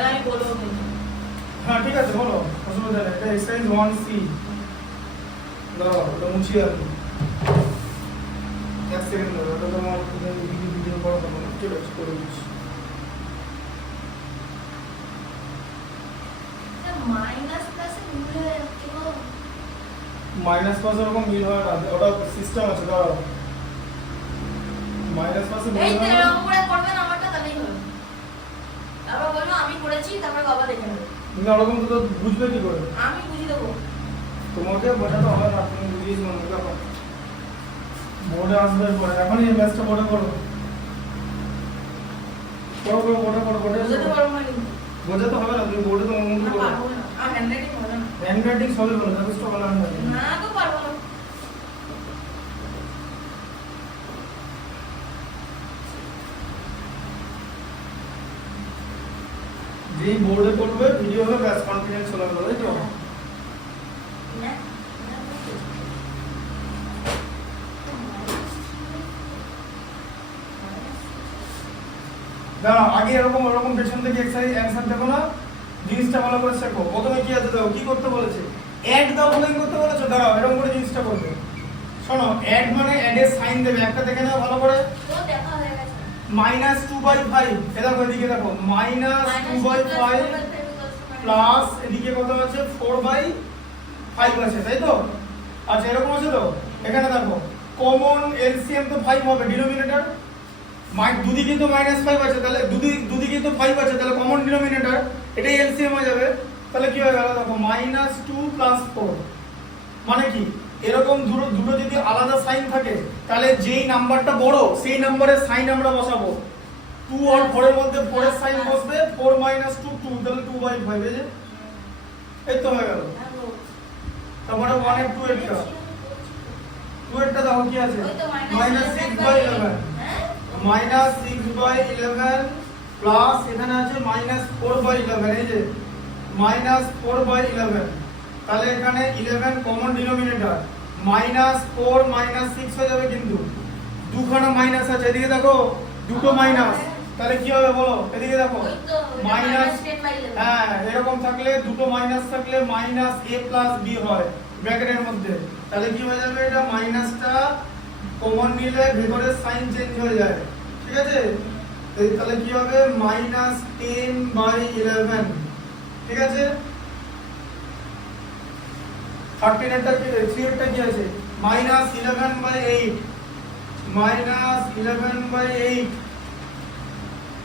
তাহলে আমি বলবো কিন্তু। হ্যাঁ ঠিক আছে বলো, অসুবিধা নেই। এটা এক্সারসাইজ 1C। দাঁড়াও ওটা মুছিয়ে রাখি, এক সেকেন্ড দাঁড়াও, ওটা তোমার ভিডিও করা হবে না। ঠিক আছে করে দিচ্ছি। মাইনাস প্লাসে মিল হয়ে যাচ্ছে গো। মাইনাস প্লাস এরকম মিল হয় না, ওটা সিস্টেম আছে। দাঁড়াও, মাইনাস প্লাসে মিল এই তো হয় না। এরকম করে করবেন আমারটা, তাহলেই হবে। তারপর বলবো আমি করেছি, তারপর বাবা দেখে নেবে। না ওরকম তো বুঝবে কি করে? আমি বুঝিয়ে দেবো। তোমাকে বোঝাতে হবে না, তুমি বুঝিয়েছো মনে দেখো। বোর্ডে আসবে পরে, এখনই এই ম্যাচটা বোর্ডে করো। করো করো বোর্ডে করো, বোর্ডে বুঝতে পারবো না কিন্তু। বোঝাতে হবে না, তুমি বোর্ডে তো মন না, করো। পারবো না। আমার হ্যান্ডরাইটিং হবে না। হ্যান্ডরাইটিং সবই বলো, যথেষ্ট ভালো হ্যান্ডরাইটিং। না তো পারবো না। যেই বোর্ডে করবে ভিডিও হবে, ব্যাস কনফিডেন্স চলে গেল, তাই তো? না। দাঁড়াও, আগে এরকম ওরকম পেছন থেকে এক্সারসাইজ অ্যানসার দেখো না, জিনিসটা ভালো করে শেখো। প্রথমে কি আছে দাও, কি করতে বলেছে? অ্যাড দাও বলে করতে বলেছে। দাঁড়াও এরকম করে জিনিসটা করবে। শোনো, অ্যাড মানে অ্যাডের সাইন দেবে, একটা দেখে নাও ভালো করে। তো দেখা হয়ে গেছে। -2/5, এ দেখো এদিকে দেখো, -2/5 প্লাস এদিকে কত আছে, 4/5 আছে, তাই তো? আচ্ছা এরকম আছে তো। এখানে দেখো কমন এলসিএম তো 5 হবে, ডিনোমিনেটর দুদিকে তো -5 আছে, তাহলে দুদিকে তো 5 আছে, তাহলে কমন ডিনোমিনেটর এটাই এলসিএম হয়ে যাবে। তাহলে কি হয়ে গেল দেখো, -2 + 4 মানে কি, এরকম দুটো যদি আলাদা সাইন থাকে তাহলে যেই নাম্বারটা বড় সেই নাম্বারের সাইন আমরা বসাবো। 2 আর 4 এর মধ্যে 4 এর সাইন বসবে, 4 - 2 2, তাহলে 2/5 এই যে, এই তো হয়ে গেল। তারপরে 1 এর 2 এরটা, 2 এরটা দেখো কি আছে, -6/11, -6/11 প্লাস এখানে আছে -4/11, এই যে -4/11, তাহলে এখানে 11 কমন ডিনোমিনেটর, -4 -6 হয়ে যাবে, কিন্তু দুখানা মাইনাস আছে, এদিকে দেখো দুটো মাইনাস, তাহলে কি হবে বলো, এদিকে দেখো মাইনাস, হ্যাঁ এরকম থাকলে দুটো মাইনাস থাকলে -a + b হয় ব্র্যাকেটের মধ্যে, তাহলে কি হয়ে যাবে, এটা মাইনাসটা কমন নিলে ভেতরের সাইন চেঞ্জ হয়ে যায়, ঠিক আছে? তাহলে কি হবে, -10/11, ঠিক আছে? 13 এরটা কি, 3 এরটা কি আছে, -11/8, -11/8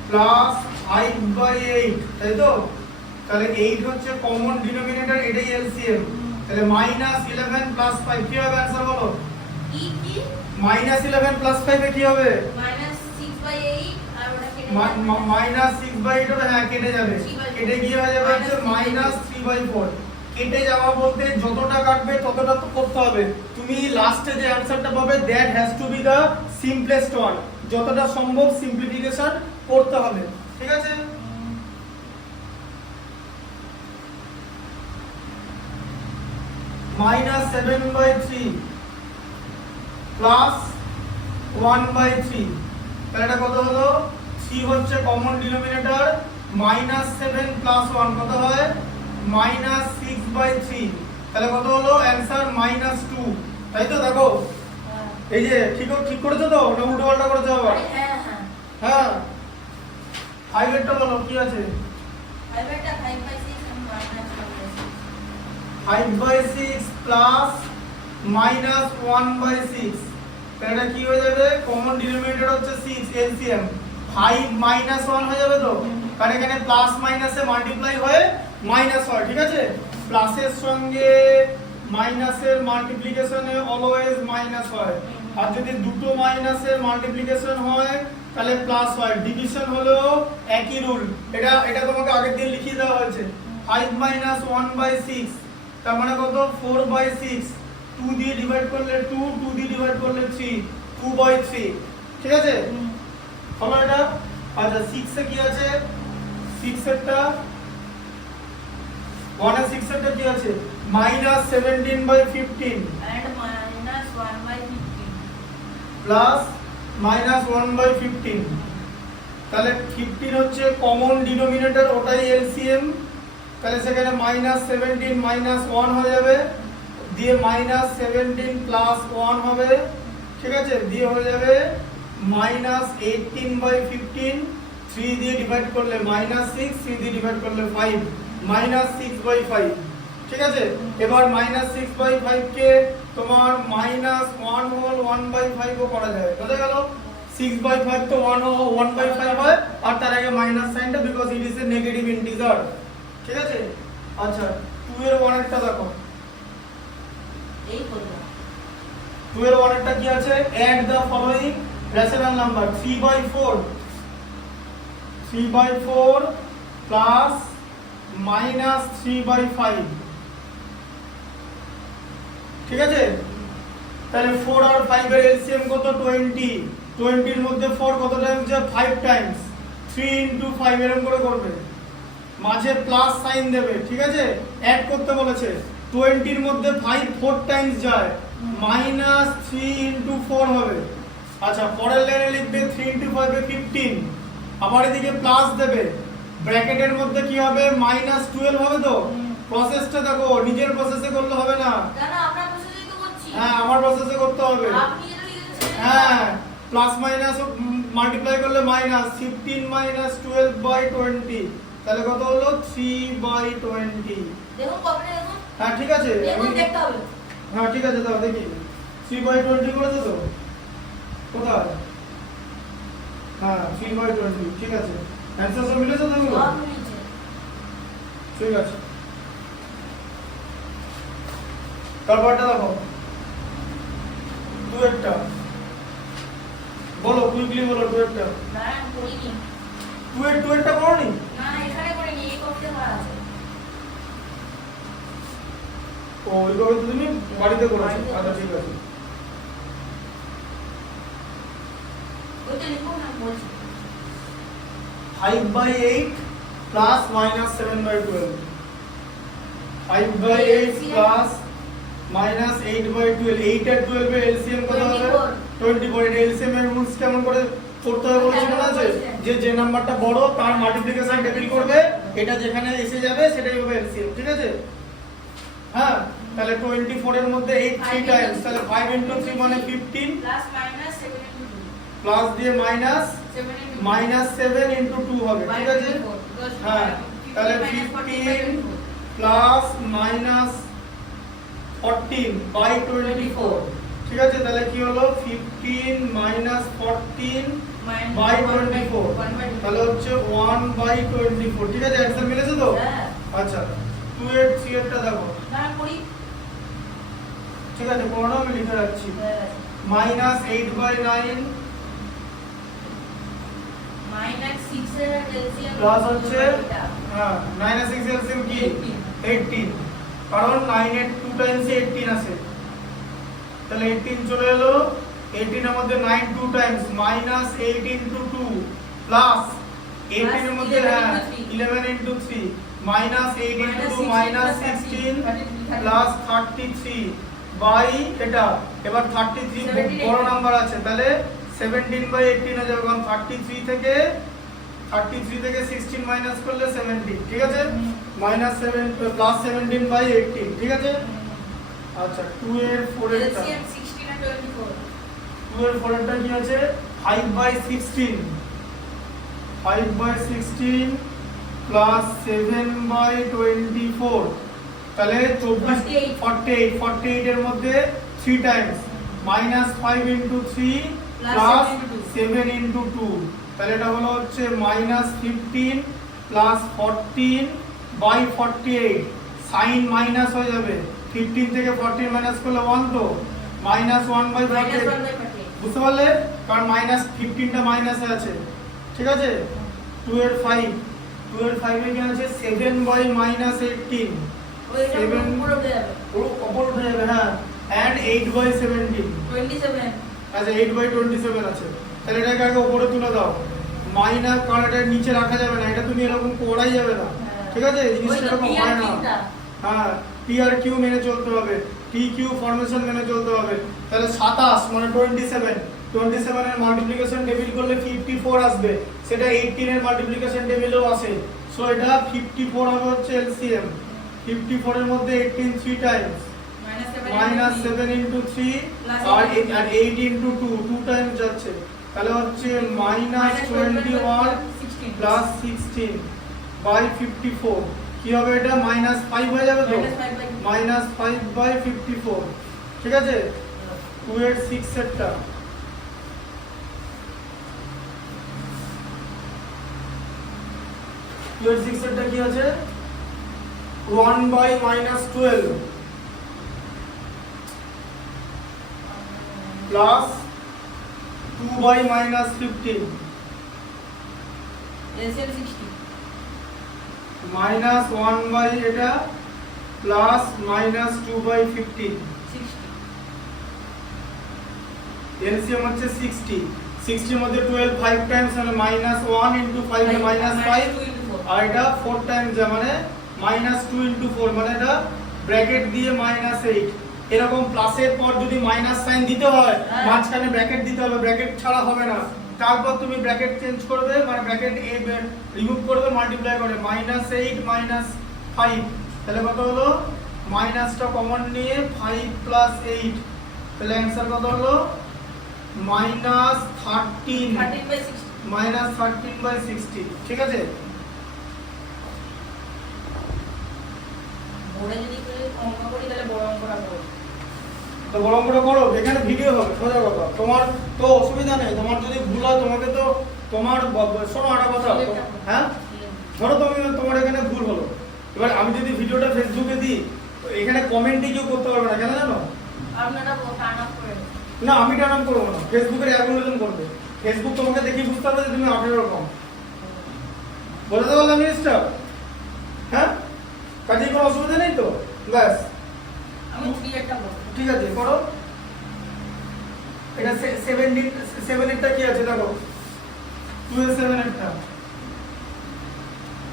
প্লাস 5/8, তাই তো? তাহলে 8 হচ্ছে কমন ডিনোমিনেটর, এটাই এলসিএম, তাহলে -11 + 5 কি হবে आंसर বলো? কি -11 + 5 এ কি হবে, -6/8 আর ওটা কেটে -6/8 হবে, হ্যাঁ কেটে যাবে, কেটে গিয়ে হয়ে যাবে হচ্ছে -3/4। কেটে যাওয়া বলতে যতটা কাটবে ততটা তো করতে হবে। তুমি লাস্টে যে অ্যানসারটা পাবে that has to be the simplest one, যতটা সম্ভব সিম্পলিফিকেশন করতে হবে, ঠিক আছে? -7/3 প্লাস 1/3, তাহলে এটা কত হলো, 3 হচ্ছে কমন ডিনোমিনেটর, -7 + 1 কত হয়, -6/3, তাহলে কত হলো অ্যানসার -2, তাই তো? দেখো এই যে ঠিক করেছো তো, না উল্টো পাল্টা করেছো আবার? হ্যাঁ হ্যাঁ হ্যাঁ 5 এরটা বলো কি আছে, 5/6 আমি -1/6 5/6 প্লাস -1/6, তাহলে এটা কি হয়ে যাবে, কমন ডিনোমিনেটর হচ্ছে 6, এলসিএম 5 - 1 হয়ে যাবে তো, কারণ এখানে প্লাস মাইনাসে মাল্টিপ্লাই হয়ে মাইনাস হয়, ঠিক আছে? প্লাসের সঙ্গে মাইনাসের মাল্টিপ্লিকেশনে অলওয়েজ মাইনাস হয়, আর যদি দুটো মাইনাসের মাল্টিপ্লিকেশন হয় তাহলে প্লাস হয়, ডিভিশন হলেও একই রুল, এটা তোমাকে আগের দিন লিখিয়ে দেওয়া হয়েছে। 5 - 1/6 তার মানে কত, 4/6, 2 দিয়ে ডিভাইড করলে 2, 2 দিয়ে ডিভাইড করলে 3, 2/3, ঠিক আছে? হলো এটা। আচ্ছা 6 এ কি আছে, 6 এরটা 1 এর 6 এরটা কি আছে, -17/15 and -1/15 প্লাস -1/15, তাহলে 15 হচ্ছে কমন ডিনোমিনেটর, ওটাই এলসিএম। তাহলে সেখানে -17 -1 হয়ে যাবে, দিয়ে -17 +1 হবে, ঠিক আছে, দিয়ে হয়ে যাবে -18/15, 3 দিয়ে ডিভাইড করলে -6, 3 দিয়ে ডিভাইড করলে 5, -6/5, ঠিক আছে। এবার -6/5 কে তোমার -1 হোল 1/5 ও করা যায়, বুঝা গেল। 6/5 তো 1/5 হয়, আর তার আগে মাইনাস সাইনটা, because it is a negative integer, ঠিক আছে। আচ্ছা 2 এর 1 এরটা দেখো, এই করলাম 2 এর 1 এরটা কি আছে, add the following rational number, 3/4 plus -3/5, ঠিক আছে। তাহলে 4 আর 5 এর এলসিএম কত, 20, 20 এর মধ্যে 4 কত টাইমস যায়, 5 টাইমস, 3 × 5 এরকম করে করবে, মাঝে প্লাস সাইন দেবে, ঠিক আছে। অ্যাড করতে বলেছে, 20 এর মধ্যে 5 4 টাইমস যায়, -3 × 4 হবে। আচ্ছা পরের লাইনে লিখবে 3 × 5 এ 15, আবার এদিকে প্লাস দেবে, ব্র্যাকেটের মধ্যে কি হবে, -12 হবে। তো প্রসেসটা দেখো, নিজের প্রসেসে করলে হবে না, কেন আপনার প্রসেসই তো করছি। হ্যাঁ আমার প্রসেসে করতে হবে। আপনি যেটা লিখেছেন হ্যাঁ প্লাস মাইনাস মাল্টিপ্লাই করলে -15 - 12/20, তাহলে কত হলো 3/20। দেখুন কপি দেখুন, হ্যাঁ ঠিক আছে, দেখুন দেখতে হবে। হ্যাঁ ঠিক আছে, দাও দেখি 3/20 করেছো তো, কোথায়, হ্যাঁ 3/20, ঠিক আছে। অ্যানসার সব মিলেছে তো এগুলো? সব মিলছে। ঠিক আছে, তারপরটা দেখো 2 এরটা বলো, কুইকলি বলো 2 এরটা। না করিনি, 2 এরটা করোনি? না এখানে করিনি, এই কপিতে করা আছে। ও ওইভাবে তো তুমি বাড়িতে করেছো, বাড়িতে আচ্ছা ঠিক আছে। ওইটা লিখুন, আমি বলছি। 5/8 plus -7/12, 5/8 plus -8/12, 8 আর 12 এর এলসিএম কত হবে, 24। এর এলসিএম এর রুলস কেমন করে করতে হবে বলেছি মনে আছে, যে নাম্বারটা বড় তার মাল্টিপ্লিকেশন টেবিল করবে, এটা যেখানে এসে যাবে সেটাই হবে এলসিএম, ঠিক আছে। হ্যাঁ তাহলে 24 এর মধ্যে 8 3 টাইমস, তাহলে 5 × 3 মানে 15, প্লাস মাইনাস 7 × 2, প্লাস দিয়ে মাইনাস 7 × 2 -7 × 2 হবে, ঠিক আছে। হ্যাঁ তাহলে 15 প্লাস -14/24, ঠিক আছে। তাহলে কি হলো 15 - 14/24, তাহলে হচ্ছে 1/24, ঠিক আছে। অ্যানসার মিলেছে তো? হ্যাঁ। আচ্ছা 2 এর 3 এরটা দেখো, না করি। ঠিক আছে, কোনটা আমি লিখে রাখছি, হ্যাঁ। -8/9 -6 এর এলসিএম প্লাস হচ্ছে, হ্যাঁ 9 আর 6 এর এলসিএম কি 18, কারণ 9 এর 2 টাইমস 18 আছে, তাহলে 18 চলে এলো, 18 এর মধ্যে 9 2 টাইমস, -8 × 2 প্লাস 18 এর মধ্যে, হ্যাঁ 11 × 3, -8 × 2 -16 প্লাস 33 বাই এটা, এবার 33 বড় নাম্বার আছে, তাহলে 17/18 হয়ে যাবে, কারণ 33 থেকে 16 মাইনাস করলে 17, ঠিক আছে। -7 প্লাস 17/18, ঠিক আছে। আচ্ছা 2 এর 4 এরটা, এলসিএম 16 আর 24, 2 এর 4 এরটা কি আছে, 5/16 প্লাস 7/24, তাহলে 48 এর মধ্যে 3 টাইমস, -5 × 3 প্লাস 7 × 2, তাহলে এটা হলো হচ্ছে -15 প্লাস 14/48, সাইন মাইনাস হয়ে যাবে, 15 থেকে 14 মাইনাস করলে 1, তো -1/48, বুঝতে পারলে, কারণ -15টা মাইনাসে আছে, ঠিক আছে। 2 এর 5 এ কি আছে, 7/-18, ওইটা পুরো উঠে যাবে, পুরো উপর উঠে যাবে, হ্যাঁ, and 8/17, 27, আচ্ছা 8/27 আছে, তাহলে এটাকে আগে উপরে তুলে দাও, মাইনাস, কারণ এটা নিচে রাখা যাবে না, এটা তুমি এরকম করাই যাবে না, ঠিক আছে, এই জিনিসটা এরকম হয় না, হ্যাঁ পি আর কিউ মেনে চলতে হবে, পি কিউ ফরমেশন মেনে চলতে হবে, তাহলে 27 মানে 27 27 এর মাল্টিপ্লিকেশন টেবিল করলে 54 আসবে, সেটা 18 এর মাল্টিপ্লিকেশন টেবিলেও আসে। সো এটা 54 হবে হচ্ছে এলসিএম। 54 এর মধ্যে 18 3 টাইমস -7 into 3 আর 8 into 2 2 টাইমস যাচ্ছে, তাহলে হচ্ছে -21 প্লাস 16 বাই 54 কি হবে, এটা -5 হয়ে যাবে তো, -5 বাই 54, ঠিক আছে। 2 এর 6 এরটা 2 এর 6 এরটা কি আছে, 1 by -12 plus 2 by -15 LCM 60 minus 1 by এটা প্লাস -2 বাই 15 60 এলসিএম হচ্ছে 60। 60 এর মধ্যে 12 5 টাইমস মানে -1 into 5 এ -5 আর এটা 4 টাইমস যা মানে -2 into 4 মানে এটা ব্র্যাকেট দিয়ে -8। এরকম প্লাসের পর যদি মাইনাস সাইন দিতে হয় মাঝখানে ব্র্যাকেট দিতে হবে, ব্র্যাকেট ছাড়া হবে না। তারপর তুমি ব্র্যাকেট চেঞ্জ করবে, মানে ব্র্যাকেট এ রিমুভ করবে, মাল্টিপ্লাই করে -8 -5, তাহলে কত হলো, মাইনাসটা কমন নিয়ে 5 প্লাস 8, তাহলে অ্যানসার কত হলো -13 বাই 60, ঠিক আছে। বোর্ডে যদি অঙ্ক করি তাহলে বড় অঙ্কটা করব, তো বড় অঙ্কটা করো, এখানে ভিডিও হবে, সোজা কথা। তোমার তো অসুবিধা নেই, তোমার যদি ভুল হয় তোমাকে তো তোমার শোনো একটা কথা, হ্যাঁ ধরো তুমি তোমার এখানে ভুল হলো, এবার আমি যদি ভিডিওটা ফেসবুকে দিই তো এখানে কমেন্টই কেউ করতে পারবে না, কেন জানো, আপনারা টার্ন অফ করে না আমি টার্ন অফ করবো না, ফেসবুকের অ্যালগরিদম করবে। ফেসবুক তোমাকে দেখে বুঝতে পারবে যে তুমি 18 কম, বলে দেবো আমি জিনিসটা, হ্যাঁ কাজে কোনো অসুবিধা নেই তো, ব্যাস। আমি 3 একটা করব, ঠিক আছে করো। এটা 7 এরটা কি আছে দেখো, 2 এর 7 এরটা,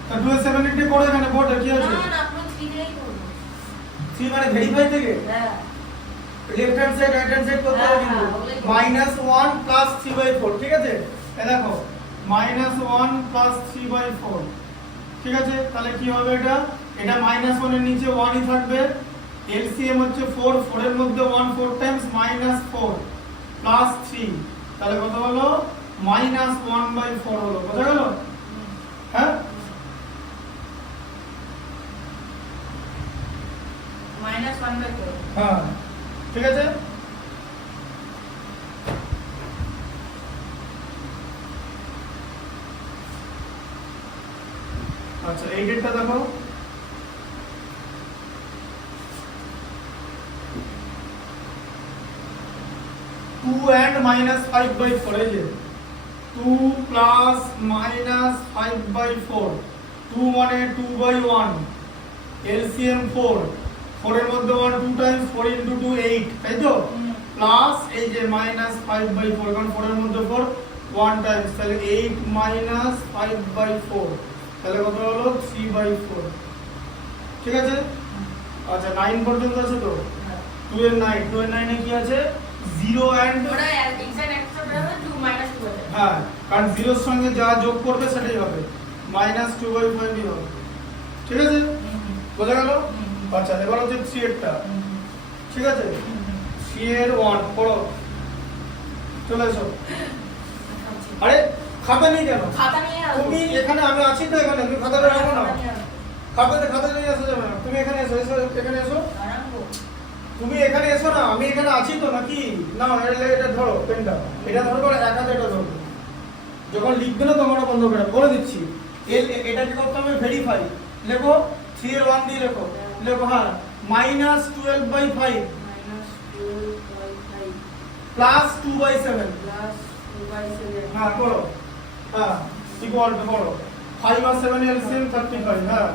তা 2 এর 7 এরটা করে এখানে বোর্ডে কি আছে, না আপনি 3 দিয়েই করব, 3 মানে ভেরিফাই থেকে হ্যাঁ left hand side right hand side করতে হবে কিন্তু -1 প্লাস 3/4, ঠিক আছে। এই দেখো -1 প্লাস 3/4, ঠিক আছে। তাহলে কি হবে এটা, এটা -1 এর নিচে 1 ই থাকবে, এলসিএম হচ্ছে 4, 4 এর মধ্যে 1 4 টাইমস -4 প্লাস 3, তাহলে কত হলো -1/4 হলো, বোঝা গেল, হ্যাঁ -1/4, হ্যাঁ ঠিক আছে। আচ্ছা এই ডেটটা দেখো, 2 and -5/4, এই যে 2 প্লাস -5/4, 2 মানে 2/1, এলসিএম 4, 4 এর মধ্যে 1 2 টাইমস, 4 into 2 8, তাই তো, প্লাস এই যে -5/4, কারণ 4 এর মধ্যে 4 1 টাইমস, তাহলে 8 -5/4, তাহলে কত হলো 3/4, ঠিক আছে। আচ্ছা 9 পর্যন্ত আছে তো, 2 এর 9 এ কি আছে, 0 and ওটা এক্সাক্ট অ্যান্সার হবে 2 -2 হবে, হ্যাঁ কারণ 0 এর সঙ্গে যা যোগ করবে সেটাই হবে, -2/5 ই হবে, ঠিক আছে, বোঝা গেল। আচ্ছা এবার হচ্ছে 3 এরটা, ঠিক আছে, 3 এর 1 পড়ো, চলে এসো। আরে খাতা নেই কেন, খাতা নিয়ে আসো, তুমি এখানে, আমি আছি তো এখানে, তুমি খাতাটা রাখো না, খাতা নিয়ে আসা যাবে না, তুমি এখানে এসো, এখানে এসো, তুমি এখানে এসো না, আমি এখানে আছি তো নাকি, না এটা ধরো পেনটা, এটা ধরো, এক হাতে এটা ধরো, যখন লিখবে না তখন বন্ধ করে বলে দিচ্ছি। এটাকে করতে হবে ভেরিফাই, লেখো 3 এর 1 দিয়ে লেখো, হ্যাঁ -12/5 প্লাস 2/7, হ্যাঁ করো, হ্যাঁ ইকুয়াল টু করো 5 আর 7 এলসিএম 35, হ্যাঁ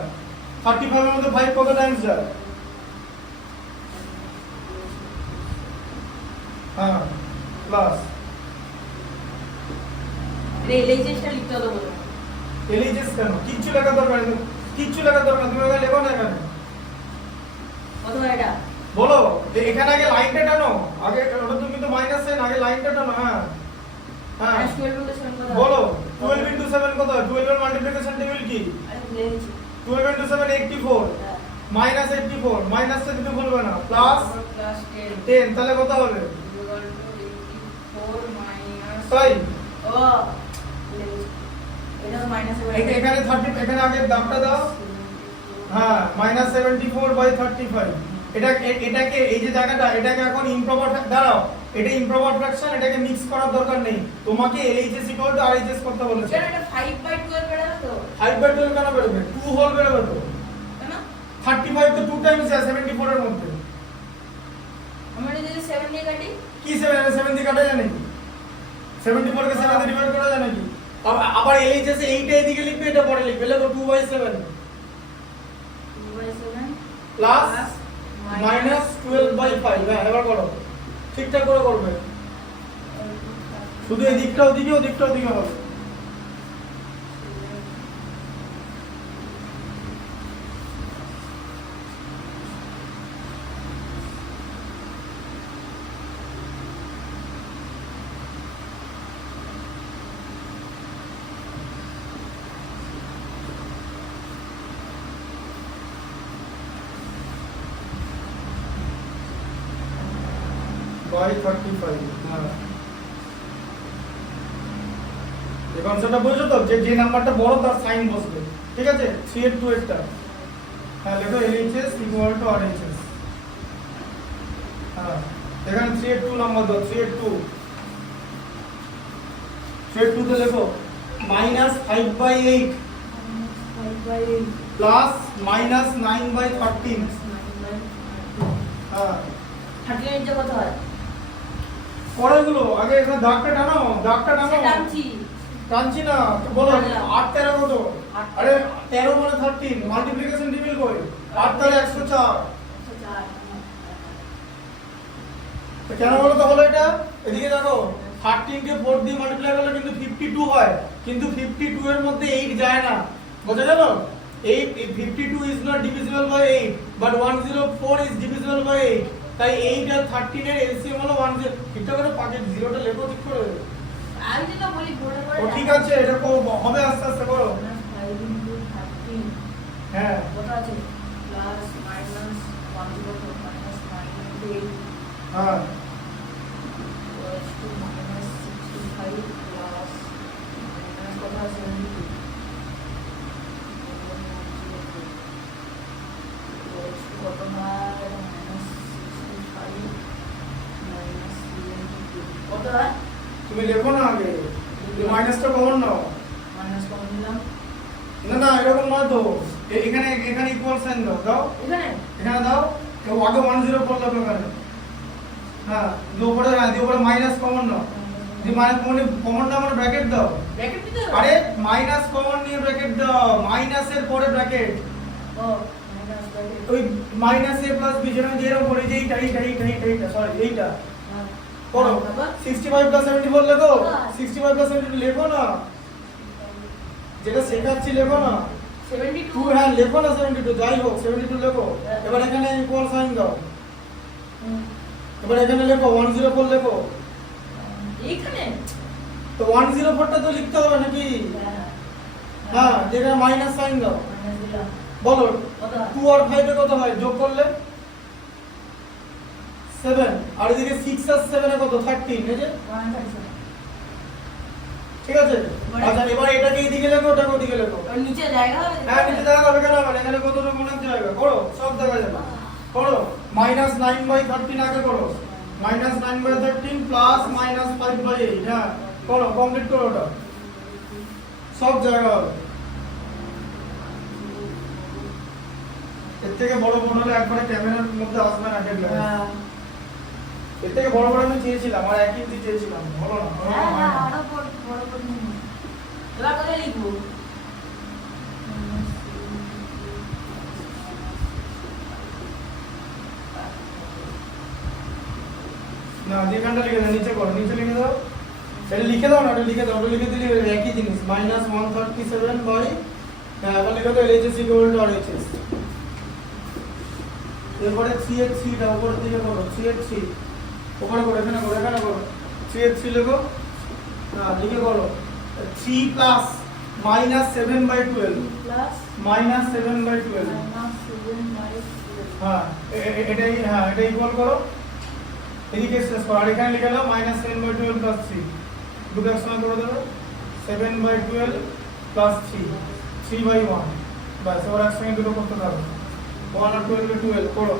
35 এর মধ্যে 5 কত টাইমস যায়, হ্যাঁ প্লাস রিলেশনটা লিখতে হবে বলো, এলিজেস কেন, কিচ্ছু লেখা দরকার নেই, তুমি এখানে লেখো না এখানে, অথবা এটা বলো এখানে আগে লাইনটা টানো, আগে ওটা তুমি তো মাইনাস সাইন, আগে লাইনটা টানো। হ্যাঁ হ্যাঁ বলো 12 into 7 কত হয়? 12 এর মাল্টিপ্লিকেশন টেবিল কি? 12 into 7 84 মাইনাস 84, মাইনাসটা দিতে ভুলবে না, প্লাস 10, তাহলে কত হবে? তাই এখানে 30, এখানে আগে দাগটা দাও। হ্যাঁ -74/35। এটাকে এই যে জায়গাটা, এটাকে এখন ইমপ্রপার দাঁড়াও, এটা ইমপ্রপার ফ্র্যাকশন, এটাকে মিক্স করার দরকার নেই, তোমাকে LHS = RHS করতে বলেছে। এটা 5/12 বেরোবে তো? 5/12 কেন বেরোবে? 2 হোল বেরোবে তো। কেন? 35 তো 2 টাইমস আছে 74 এর মধ্যে। আমরা যদি 7 দিয়ে কাটি, কি 7 দিয়ে কাটা যায় নাকি? 74 কে 7 দিয়ে ডিভাইড করা যায় নাকি? আবার LHS এ 8 এদিকে লিখবে, এটা পরে লিখবে, লিখো 2/7 প্লাস -12/5। হ্যাঁ এবার করো, ঠিকঠাক করে করবে, শুধু এদিকটা ওদিকে, ওদিকটা ওদিকে হবে। by 35। হ্যাঁ এই কনসেপ্টটা বুঝছো তো, যে নাম্বারটা বড় তার সাইন বসবে, ঠিক আছে? 3 এর 2 এরটা, হ্যাঁ লেখো LHS = RHS। হ্যাঁ এখানে 3 এর 2 নাম্বার দাও, 3 এর 2 তে লেখো -5/8 প্লাস -9/13। হ্যাঁ 38 যে কত হয়? পরেগুলো আগে এখানে দাগটা টানো, দাগটা টানো। টানছি না তো, বলো 8 13 কত? আরে 13 মানে 13, মাল্টিপ্লিকেশন টেবিল কই? 8 তাহলে 104। তো কেন বলো তাহলে এটা? এদিকে দেখো 13 কে 4 দিয়ে মাল্টিপ্লাই করলে কিন্তু 52 হয়, কিন্তু 52 এর মধ্যে 8 যায় না, বুঝা গেল? 52 is not divisible by 8, but 104 is divisible by 8, তাই 8 আর 13 এর এলসিএম হলো 10। ঠিকঠাক করে পাকে জিরোটা লেখো, ঠিক করে। আমি যেটা বলি বড় করে, ও ঠিক আছে, এটা হবে, আস্তে আস্তে করো। 5 into 13 হ্যাঁ কত আছে? প্লাস মাইনাস 104 minus 9 into 8 হ্যাঁ equals to minus 65 plus minus কত আছে? 72 equals to কত হয়? minus 65 minus 72 কত হয়? তুমি লেখো না আগে, মাইনাসটা কমন নাও। মাইনাস কত নিলাম? না না এরকম নয় তো, এখানে ইকুয়াল সাইন দাও, এখানে দাও, তো আগে 10 পড়লো এখানে। হ্যাঁ দুপুরে মাইনাস কমন নাও, যে মাইনাস কমন না মানে ব্র্যাকেট দাও। ব্র্যাকেট দিতে হবে? আরে মাইনাস কমন নিয়ে ব্র্যাকেট দাও, মাইনাসের পরে ব্র্যাকেট। ও মাইনাস ব্র্যাকেট, ওই মাইনাস a প্লাস b, যেটা যেরকম করে, যে এইটা সরি এইটা করো। 65 প্লাস 74 লেখো, 65 প্লাস 72 লেখো না, যেটা শেখাচ্ছি লেখো না। 72 হ্যাঁ লেখো না 72, যাই হোক 72 লেখো। এবার এখানে ইকুয়াল সাইন দাও, এবার এখানে লেখো 104 লেখো। এইখানে তো 104 টা তো লিখতে হবে নাকি? হ্যাঁ যেখানে মাইনাস সাইন দাও। মাইনাস দিলাম, বলো কত? 2 আর 5 এ কত হয় যোগ করলে? 7, আর এদিকে 6 আর 7 এ কত? 13, এই যে 137। ঠিক আছে। আচ্ছা এবার এটাকে এইদিকে লেখো, ওটাকে ওদিকে লেখো। আর নিচে জায়গা হবে? হ্যাঁ নিচে দেখা যাবে, কেন হবে? এখানে কত রকম জায়গা, করো সব দেখা যাবে। করো -9/13 আগে করো, -9/13 প্লাস -5/8। হ্যাঁ করো, কমপ্লিট করো, ওটা সব জায়গা হবে। এর থেকে বড় হলে একবারে ক্যামেরার মধ্যে আসবে না, দেখলে। এর থেকে বড় আমি চেয়েছিলাম, আর 1 ইঞ্চি চেয়েছিলাম, হলো না। হ্যাঁ আরো বড় করে নিন। এবার কোথায় লিখবো? না যেখানটা লিখে দাও, নিচে করো, নিচে লিখে দাও, এটা লিখে দাও না, এটা লিখে দাও, ওটা লিখে দিলে একই জিনিস, -137 বাই, হ্যাঁ এবার লিখে দাও LHS = RHS। এরপরে 3 টা উপরের দিকে করো 3 উপরে করো এখানে করো 3 লেখো লিখে করো 3 প্লাস -7/12 প্লাস -7/12 হ্যাঁ এটা ইকুয়াল করো এদিকে শেষ করো আর এখানে লিখে নাও -7/12 প্লাস 3 দুটো একসঙ্গে করে দেবে 7/12 প্লাস 3/1 বাস এবার একসঙ্গে দুটো করতে থাকো 1 আর 12 করো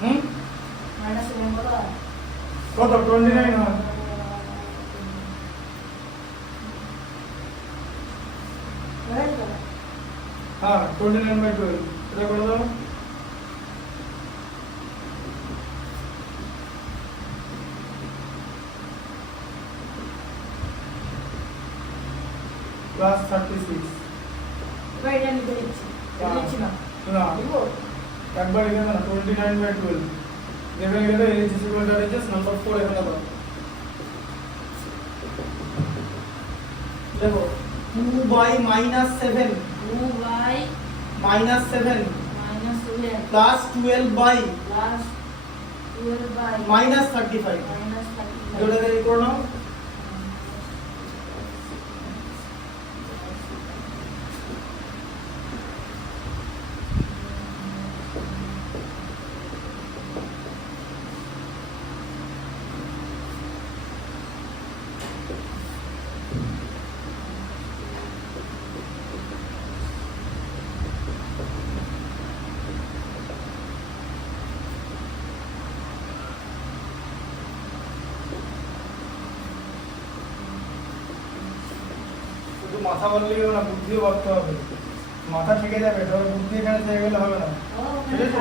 হুম কত 29 হয় হ্যাঁ 29/12 এটা করে দাও প্লাস 36 না একবার লিখে না 29/12 যেখানে গেলে এলিজিবল ডাটাবেস নাম্বার 4 এখানে দাও দেখো 2/-7 -7 প্লাস 12/-35 এটা দিয়ে করে নাও শুধু মাথা বললেই হবে না বুদ্ধিও ভাবতে হবে মাথা থেকে যাবে ধরো বুদ্ধি এখানে থেকে গেলে হবে না ঠিক আছে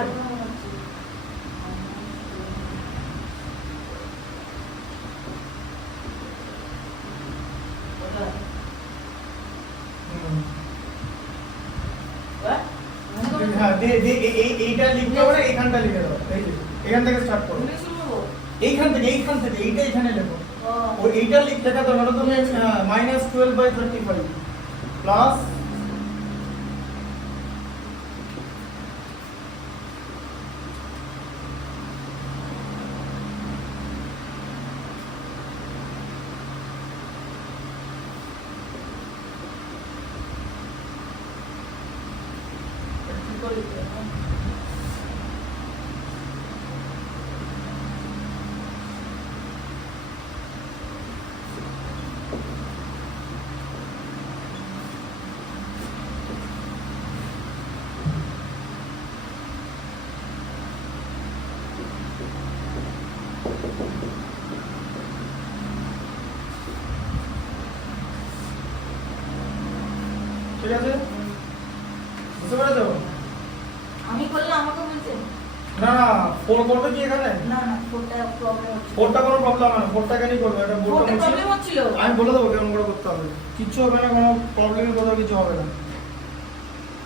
হ্যাঁ এইটা লিখতে হবে না এইখানটা লিখে দাও এই যে এখান থেকে স্টার্ট করো এইখান থেকে এইটা এখানে লেখো ও এইটা লিখতে থাকো না তুমি -12/35 প্লাস ঠিক আছে বুঝতে পেরেছো আমি করলে আমাকে বলছে না না 4 করবে কি এখানে না ফোরটা প্রবলেম হচ্ছে 4টা কোনো প্রবলেম না 4টা কেনই করবে এটা বোর্ডটা প্রবলেম হচ্ছিল আমি বলে দেবো কেমন করে করতে হবে কিচ্ছু হবে না কোনো প্রবলেমের কথা কিছু হবে না